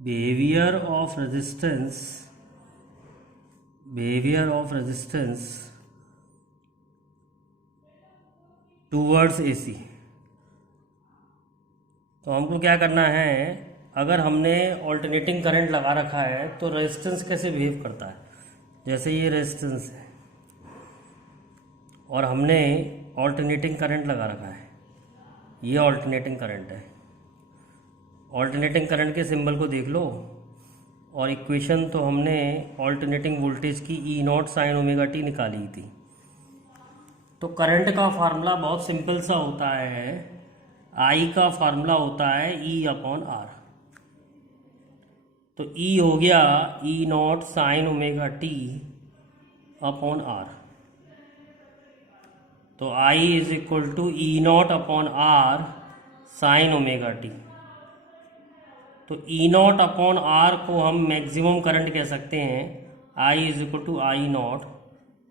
behavior of resistance towards AC। तो हमको क्या करना है, अगर हमने ऑल्टरनेटिंग करंट लगा रखा है तो रेजिस्टेंस कैसे बिहेव करता है। जैसे ये रेजिस्टेंस है और हमने ऑल्टरनेटिंग करंट लगा रखा है, ये ऑल्टरनेटिंग करंट है। ऑल्टरनेटिंग करंट के सिंबल को देख लो, और इक्वेशन तो हमने ऑल्टरनेटिंग वोल्टेज की ई नॉट साइन ओमेगा टी निकाली थी। तो करंट का फार्मूला बहुत सिंपल सा होता है, आई का फार्मूला होता है ई अपॉन आर। तो ई हो गया E naught sine omega T upon R. तो I is equal to E naught upon R sine omega T. तो ई नॉट अपॉन आर को हम मैक्सिमम करंट कह सकते हैं, I is equal to I naught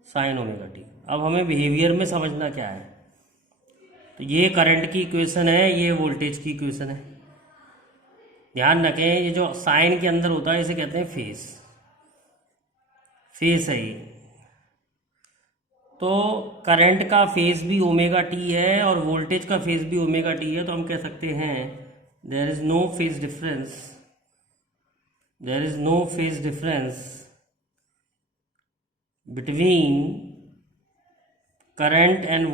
sine omega T. अब हमें behaviour में समझना क्या है। तो ये करंट की इक्वेशन है, ये वोल्टेज की इक्वेशन है। ध्यान रखें, ये जो साइन के अंदर होता है इसे कहते हैं फेस। फेस है ये। तो करंट का फेस भी ओमेगा टी है और वोल्टेज का फेस भी ओमेगा टी है। तो हम कह सकते हैं there is no phase difference between current and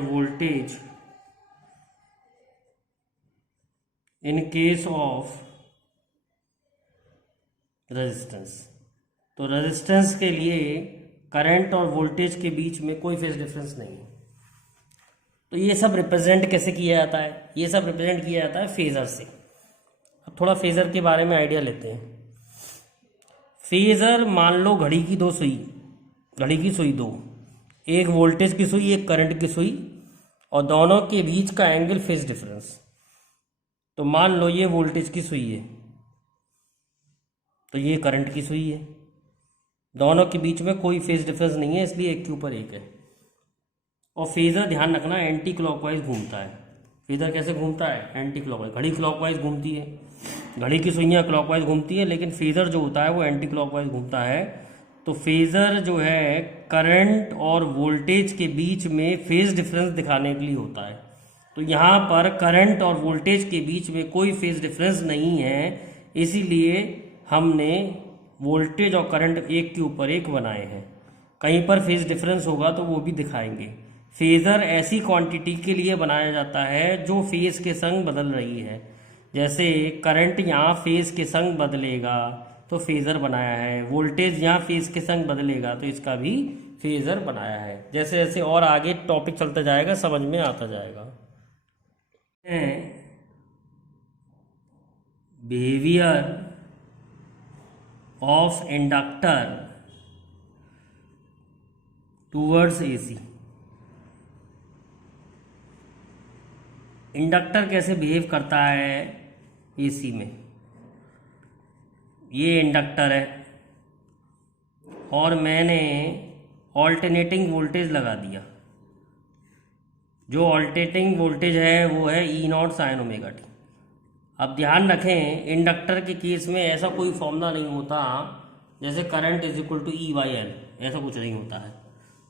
voltage, in case of resistance. तो रेजिस्टेंस के लिए करंट और वोल्टेज के बीच में कोई फेज डिफरेंस नहीं है। तो ये सब रिप्रेजेंट कैसे किया जाता है, ये सब रिप्रेजेंट किया जाता है फेजर से। अब थोड़ा फेजर के बारे में आइडिया लेते हैं। फेजर, मान लो घड़ी की सुई दो, एक वोल्टेज की सुई, एक करंट की सुई, और दोनों के बीच का एंगल फेज डिफरेंस। तो मान लो ये वोल्टेज की सुई है, तो ये करंट की सुई है, दोनों के बीच में कोई फेज डिफरेंस नहीं है, इसलिए एक के ऊपर एक है। और फेजर ध्यान रखना एंटी क्लॉकवाइज घूमता है। फेजर कैसे घूमता है, एंटी क्लॉकवाइज। घड़ी क्लॉकवाइज घूमती है, घड़ी की सुइयाँ क्लॉकवाइज घूमती है, लेकिन फेजर जो होता है वो एंटी क्लॉकवाइज घूमता है। तो फेजर जो है करंट और वोल्टेज के बीच में फेज डिफरेंस दिखाने के लिए होता है। तो यहाँ पर करंट और वोल्टेज के बीच में कोई फेज डिफरेंस नहीं है, इसीलिए हमने वोल्टेज और करंट एक के ऊपर एक बनाए हैं। कहीं पर फेज डिफरेंस होगा तो वो भी दिखाएंगे। फेजर ऐसी क्वांटिटी के लिए बनाया जाता है जो फेज के संग बदल रही है। जैसे करंट यहाँ फेज के संग बदलेगा तो फेजर बनाया है, वोल्टेज यहाँ फेज के संग बदलेगा तो इसका भी फेजर बनाया है। जैसे जैसे और आगे टॉपिक चलता जाएगा समझ में आता जाएगा। Behaviour of inductor towards AC. Inductor कैसे बिहेव करता है एसी में। ये इंडक्टर है और मैंने ऑल्टरनेटिंग वोल्टेज लगा दिया। जो ऑल्टरनेटिंग वोल्टेज है वो है E naught sine omega T. अब ध्यान रखें, इंडक्टर के केस में ऐसा कोई फॉर्मूला नहीं होता जैसे current is equal to E by L, ऐसा कुछ नहीं होता है।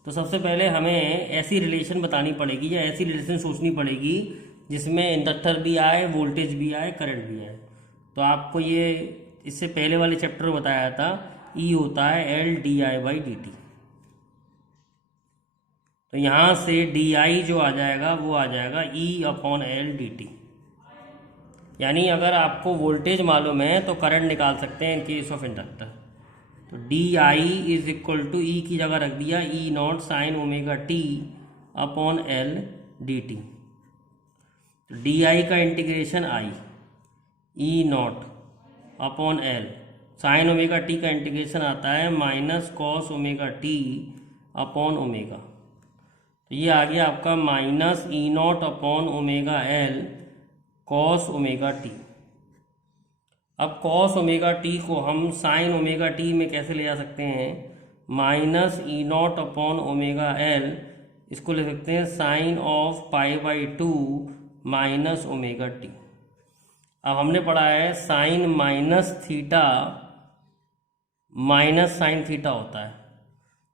तो सबसे पहले हमें ऐसी रिलेशन बतानी पड़ेगी या ऐसी रिलेशन सोचनी पड़ेगी जिसमें इंडक्टर भी आए, वोल्टेज भी आए, करंट भी आए। तो आपको ये इससे पहले वाले चैप्टर में बताया था, ई होता है L D I by D T. तो यहाँ से डी आई जो आ जाएगा वो आ जाएगा ई अपॉन एल डी टी। यानी अगर आपको वोल्टेज मालूम है तो करंट निकाल सकते हैं इन केस ऑफ इंडक्टर। तो D I is equal to E की जगह रख दिया E naught sine omega T upon L D T. तो डी आई का integration I, E naught upon L, sine omega T का इंटीग्रेशन आता है minus cos omega T upon omega. तो ये आ गया आपका minus E naught upon omega L cos omega T. अब कॉस ओमेगा टी को हम साइन ओमेगा टी में कैसे ले जा सकते हैं, minus E naught upon omega L इसको लिख सकते हैं sine of π/2 minus omega T. अब हमने पढ़ा है sine minus theta minus sine theta होता है,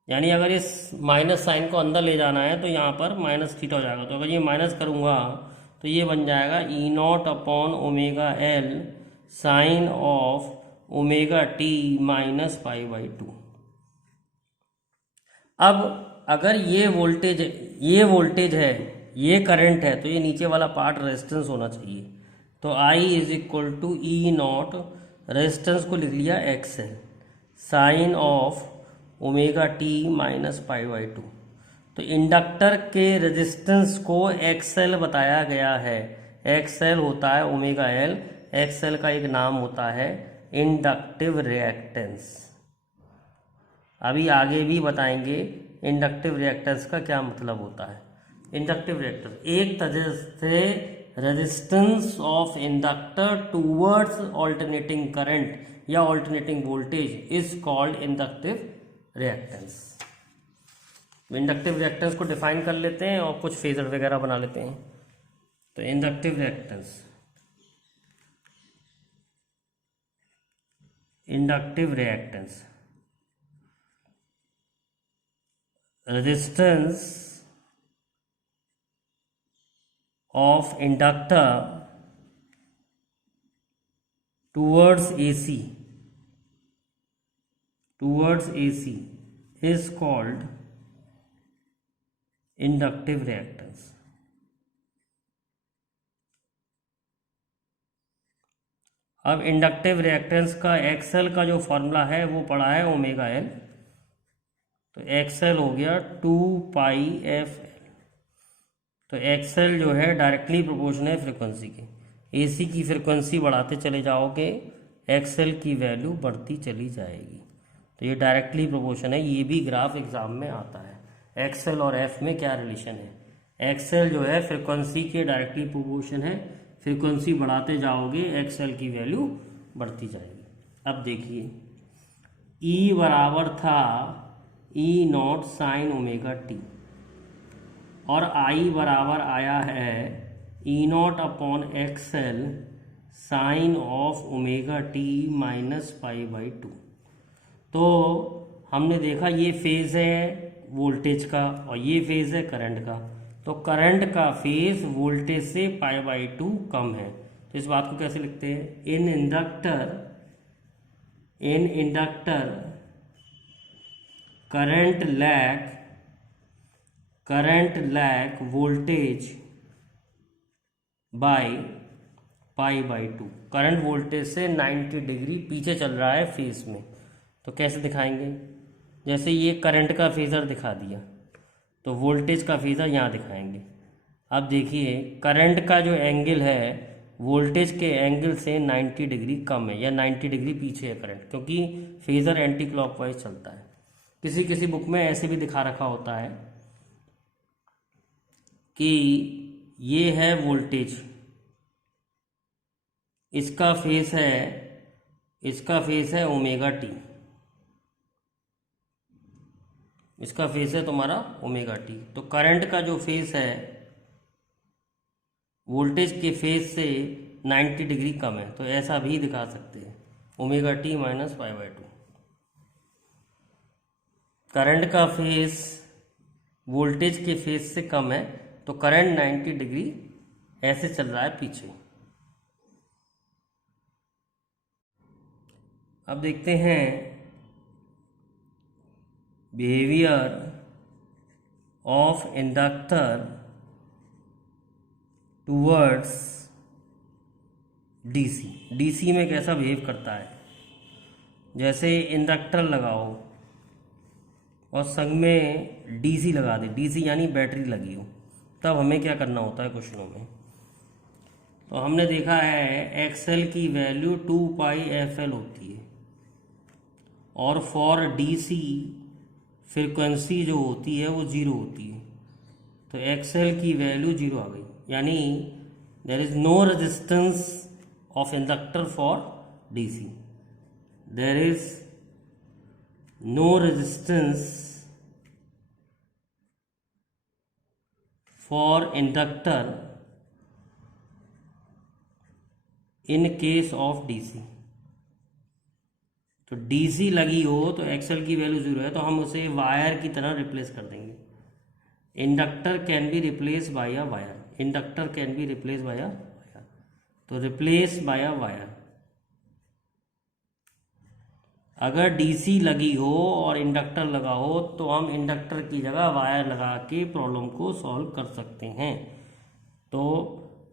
यानी अगर इस माइनस साइन को अंदर ले जाना है तो यहाँ पर माइनस थीटा हो जाएगा। तो अगर ये माइनस करूँगा तो ये बन जाएगा E0/ओमेगा L sine of omega T minus π/2। अब अगर ये वोल्टेज है, ये करंट है, तो ये नीचे वाला पार्ट रेजिस्टेंस होना चाहिए। तो I = E0, रेजिस्टेंस को लिख लिया XL sine of omega T minus π/2। तो इंडक्टर के रेजिस्टेंस को XL बताया गया है। XL होता है ओमेगा L, XL का एक नाम होता है इंडक्टिव रिएक्टेंस। अभी आगे भी बताएंगे इंडक्टिव रिएक्टेंस का क्या मतलब होता है। इंडक्टिव रिएक्टेंस एक तरह से resistance of inductor towards alternating current या alternating voltage is called inductive reactance. Inductive reactance को डिफाइन कर लेते हैं और कुछ फेजर वगैरह बना लेते हैं। तो inductive reactance, resistance of inductor towards AC is called inductive reactance। अब इंडक्टिव रिएक्टेंस का एक्सएल का जो फॉर्मूला है वो पढ़ा है ओमेगा एल। तो एक्सएल हो गया 2πfl। तो एक्सएल जो है डायरेक्टली प्रोपोर्शनल है फ्रिक्वेंसी के। एसी की फ्रिक्वेंसी बढ़ाते चले जाओगे, एक्सएल की वैल्यू बढ़ती चली जाएगी। तो ये डायरेक्टली प्रोपोर्शन है। ये भी ग्राफ एग्जाम में आता है, एक्सएल और एफ में क्या रिलेशन है। एक्सएल जो है फ्रिक्वेंसी के डायरेक्टली प्रोपोर्शन है, फ्रिक्वेंसी बढ़ाते जाओगे एक्सएल की वैल्यू बढ़ती जाएगी। अब देखिए ई बराबर था E0 साइन ओमेगा टी और I बराबर आया है E0/XL sine of omega T minus π/2। तो हमने देखा ये फेज है वोल्टेज का और ये फेज है करंट का। तो करंट का फेज वोल्टेज से π/2 कम है। तो इस बात को कैसे लिखते हैं, in inductor current lag voltage by π/2। Current voltage से 90 डिग्री पीछे चल रहा है फेज में। तो कैसे दिखाएंगे, जैसे ये करंट का फेजर दिखा दिया तो वोल्टेज का फेजर यहाँ दिखाएंगे। अब देखिए करंट का जो एंगल है वोल्टेज के एंगल से 90 डिग्री कम है या 90 डिग्री पीछे है करंट, क्योंकि फेजर एंटी क्लॉकवाइज चलता है। किसी बुक में ऐसे भी दिखा रखा होता है कि ये है वोल्टेज, इसका फेस है ओमेगा टी, इसका फेस है तुम्हारा ओमेगा टी। तो करंट का जो फेस है वोल्टेज के फेस से 90 डिग्री कम है। तो ऐसा भी दिखा सकते हैं ओमेगा टी माइनस π/2। करंट का फेस वोल्टेज के फेस से कम है तो करंट 90 डिग्री ऐसे चल रहा है पीछे। अब देखते हैं behaviour of inductor towards DC में कैसा बिहेव करता है। जैसे इंडक्टर लगाओ और संग में डीसी लगा दे, डीसी यानी बैटरी लगी हो, तब हमें क्या करना होता है क्वेश्चनों में। तो हमने देखा है एक्सएल की वैल्यू 2πfl होती है और फॉर डीसी फ्रिक्वेंसी जो होती है वो 0 होती है। तो एक्सएल की वैल्यू 0 आ गई, यानी there is no resistance of inductor for DC, there is no resistance for inductor in case of DC. तो डीसी लगी हो तो एक्सएल की वैल्यू 0 है, तो हम उसे वायर की तरह रिप्लेस कर देंगे। Inductor can be replace by a wire, inductor can be replace by a wire, तो रिप्लेस बाय अ वायर। अगर डीसी लगी हो और इंडक्टर लगा हो तो हम इंडक्टर की जगह वायर लगा के प्रॉब्लम को सॉल्व कर सकते हैं। तो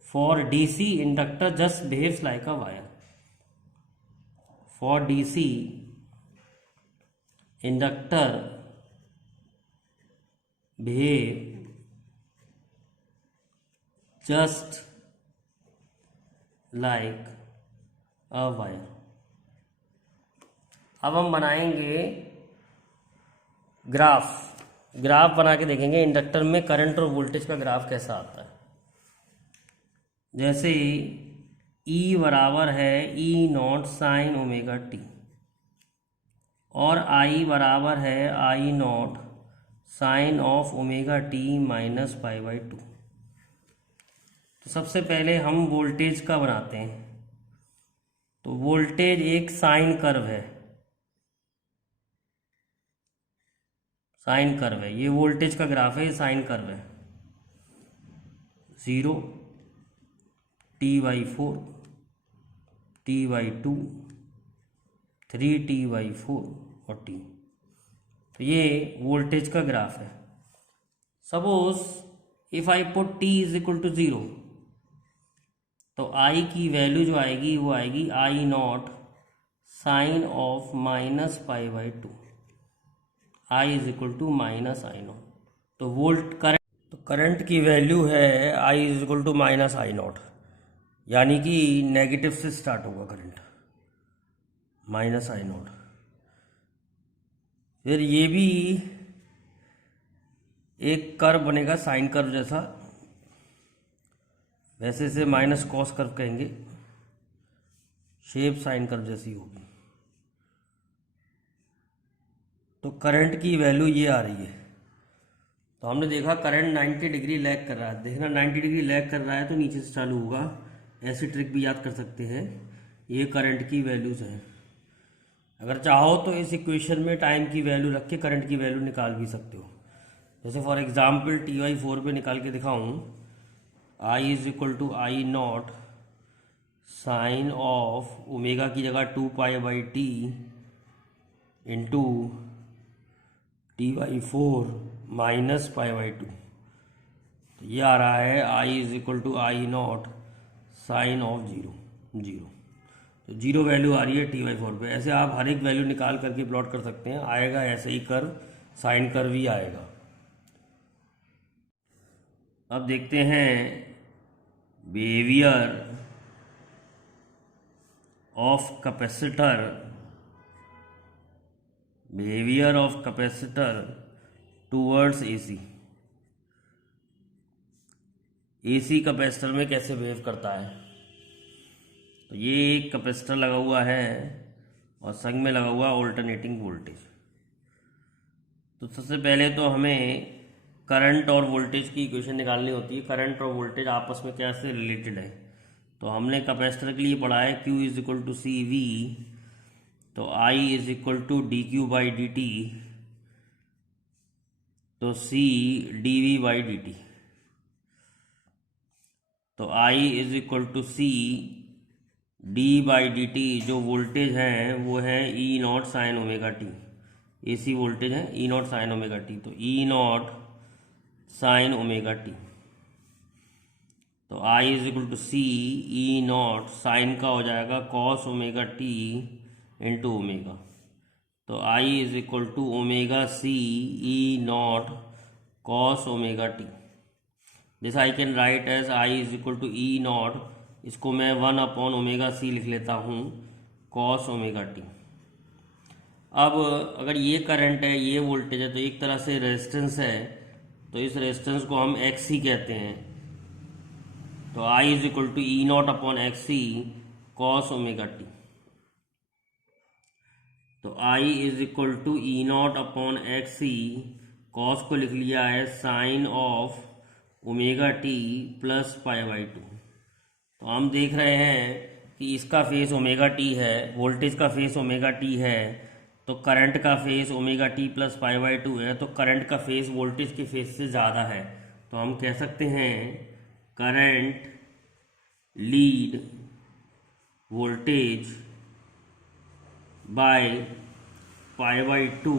for DC inductor just behaves like a wire. For DC inductor behave just like a wire. अब हम बनाएंगे ग्राफ बना के देखेंगे इंडक्टर में करंट और वोल्टेज का ग्राफ कैसा आता है। जैसे E बराबर है E naught sine omega T और I बराबर है I naught sine of omega T minus π/2। तो सबसे पहले हम वोल्टेज का बनाते हैं। तो वोल्टेज एक साइन कर्व है, साइन कर्व है, ये वोल्टेज का ग्राफ है, ये साइन कर्व है। 0, T/4, T/2, 3T/4 और T। तो ये वोल्टेज का ग्राफ है। Suppose if I put T is equal to 0, तो I की वैल्यू जो आएगी वो आएगी I naught sine of minus π/2, I is equal to minus I naught. तो करंट की वैल्यू है I is equal to minus I naught, यानी कि नेगेटिव से स्टार्ट होगा करंट, माइनस आई नॉट। फिर ये भी एक कर्व बनेगा साइन कर्व जैसा, वैसे से माइनस कॉस कर्व कहेंगे, शेप साइन कर्व जैसी होगी। तो करंट की वैल्यू ये आ रही है। तो हमने देखा करंट 90 डिग्री लैग कर रहा है, देखना 90 डिग्री लैग कर रहा है तो नीचे से चालू होगा। ऐसी ट्रिक भी याद कर सकते हैं, ये करंट की वैल्यूज हैं। अगर चाहो तो इस इक्वेशन में टाइम की वैल्यू रख के करंट की वैल्यू निकाल भी सकते हो। जैसे फॉर एग्जाम्पल T/4 पे निकाल के दिखाऊं, I is equal to I naught sine of omega की जगह 2π/T इंटू T/4 माइनस π/2। तो ये आ रहा है I is equal to I naught sine of 0। तो 0 वैल्यू आ रही है T/4 पे। ऐसे आप हर एक वैल्यू निकाल करके प्लॉट कर सकते हैं, आएगा ऐसे ही कर्व, साइन कर्व ही आएगा। अब देखते हैं behaviour of capacitor towards AC। AC capacitor में कैसे बिहेव करता है। तो ये एक कैपेसिटर लगा हुआ है और संग में लगा हुआ ऑल्टरनेटिंग वोल्टेज। तो सबसे पहले तो हमें करंट और वोल्टेज की इक्वेशन निकालनी होती है। करंट और वोल्टेज आपस में कैसे रिलेटेड है। तो हमने कैपेसिटर के लिए पढ़ा है Q is equal to CV, तो I is equal to dQ/dt, तो C dV/dt। तो I is equal to C d/dt, जो वोल्टेज हैं वो है E naught sine omega t. AC voltage है E naught sine omega T, तो E naught sine omega T. तो I is equal to C E naught sine का हो जाएगा cos omega t into omega. तो I is equal to omega C E naught cos omega t. This I can write as I is equal to E naught, इसको मैं 1/ओमेगा C लिख लेता हूँ cos omega T. अब अगर ये current है, ये वोल्टेज है, तो एक तरह से रेजिस्टेंस है, तो इस रेजिस्टेंस को हम XC कहते हैं। तो I is equal to E naught upon XC cos omega T. तो I is equal to E naught upon XC, cos को लिख लिया है sine of omega T plus pi by two. तो हम देख रहे हैं कि इसका फेस ओमेगा टी है, वोल्टेज का फेस ओमेगा टी है, तो करंट का phase omega T plus pi by two है, तो करंट का फेस वोल्टेज के फेस से ज़्यादा है। तो हम कह सकते हैं current lead voltage by pi by to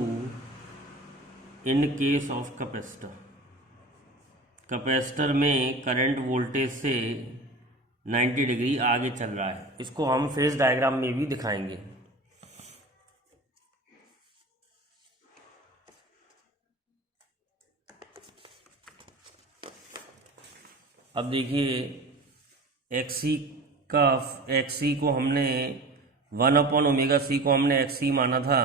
in case of capacitor. Capacitor में करंट वोल्टेज से 90 डिग्री आगे चल रहा है। इसको हम फेज डायग्राम में भी दिखाएंगे। अब देखिए एक्सी को हमने 1/ओमेगा c को हमने एक्सी माना था,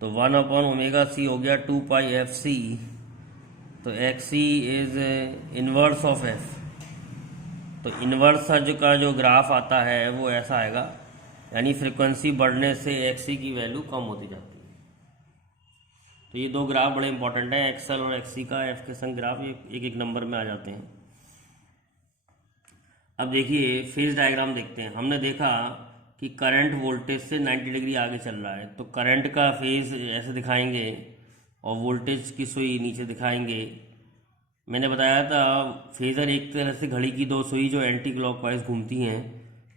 तो 1/ओमेगा c हो गया 2πfc। तो XC is inverse of F. तो इनवर्स का जो ग्राफ आता है वो ऐसा आएगा, यानी फ्रिक्वेंसी बढ़ने से एक्सी की वैल्यू कम होती जाती है। तो ये दो ग्राफ बड़े इंपॉर्टेंट हैं, एक्सएल और एक्सी का एफ के संग ग्राफ एक एक नंबर में आ जाते हैं। अब देखिए फेज डायग्राम देखते हैं। हमने देखा कि करंट वोल्टेज से 90 डिग्री आगे चल रहा है, तो करंट का फेज ऐसे दिखाएंगे और वोल्टेज की सुई नीचे दिखाएंगे। मैंने बताया था फेज़र एक तरह से घड़ी की दो सुई जो एंटी क्लॉकवाइज घूमती हैं।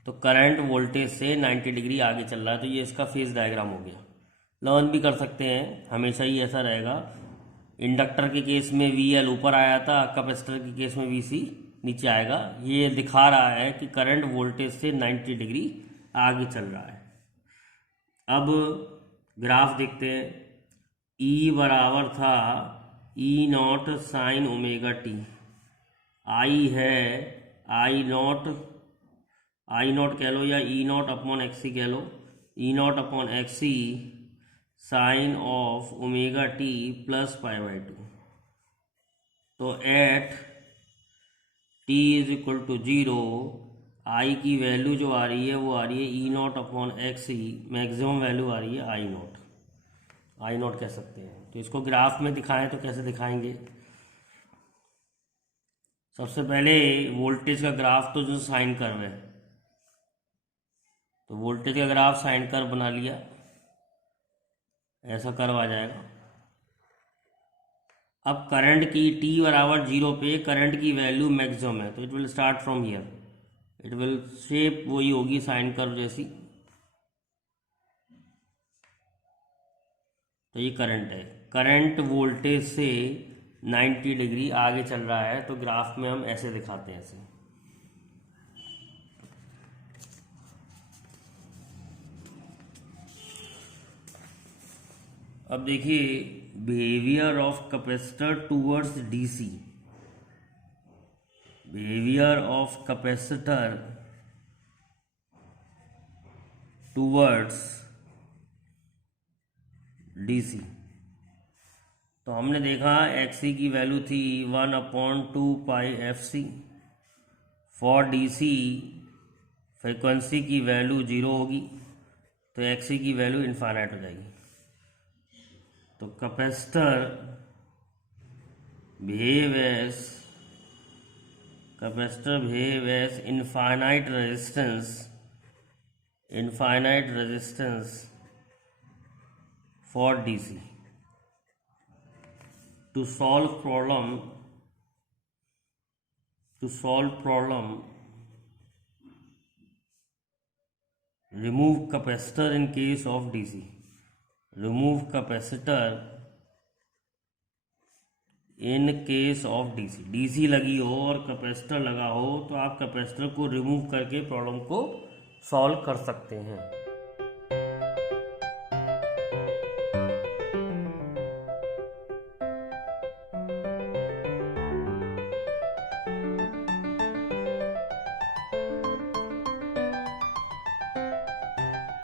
तो करंट वोल्टेज से 90 डिग्री आगे चल रहा है, तो ये इसका फेज डायग्राम हो गया। लर्न भी कर सकते हैं, हमेशा ही ऐसा रहेगा। इंडक्टर के केस में VL ऊपर आया था, कैपेसिटर के केस में VC नीचे आएगा। ये दिखा रहा है कि करंट वोल्टेज से 90 डिग्री आगे चल रहा है। अब ग्राफ देखते हैं। E बराबर था E0 sine omega T. I है I0 कह लो या E0 अपॉन XC कह लो। E0 upon XC sine of omega T plus pi by two. तो at t is equal to 0 I की वैल्यू जो आ रही है वो आ रही है E0 upon XC, maximum value आ रही है I0 कह सकते हैं। तो इसको ग्राफ में दिखाएं तो कैसे दिखाएंगे? सबसे पहले वोल्टेज का ग्राफ तो जो साइन कर्व है, तो वोल्टेज का ग्राफ साइन कर्व बना लिया, ऐसा कर्व आ जाएगा। अब करंट की t बराबर 0 पे करंट की वैल्यू मैक्सिमम है, तो it will start from here, it will shape वही होगी साइन कर्व जैसी। तो ये करंट है, करंट वोल्टेज से 90 डिग्री आगे चल रहा है, तो ग्राफ में हम ऐसे दिखाते हैं ऐसे। अब देखिए behaviour of capacitor towards DC. Behaviour of capacitor towards DC. तो हमने देखा XC की वैल्यू थी 1/2πfc। फॉर DC फ्रिक्वेंसी की वैल्यू 0 होगी, तो XC की वैल्यू इनफाइनाइट हो जाएगी। तो capacitor behave as infinite resistance for DC. To solve problem, remove capacitor in case of DC. Remove capacitor in case of DC. DC लगी हो और कैपेसिटर लगा हो, तो आप कैपेसिटर को रिमूव करके प्रॉब्लम को सॉल्व कर सकते हैं।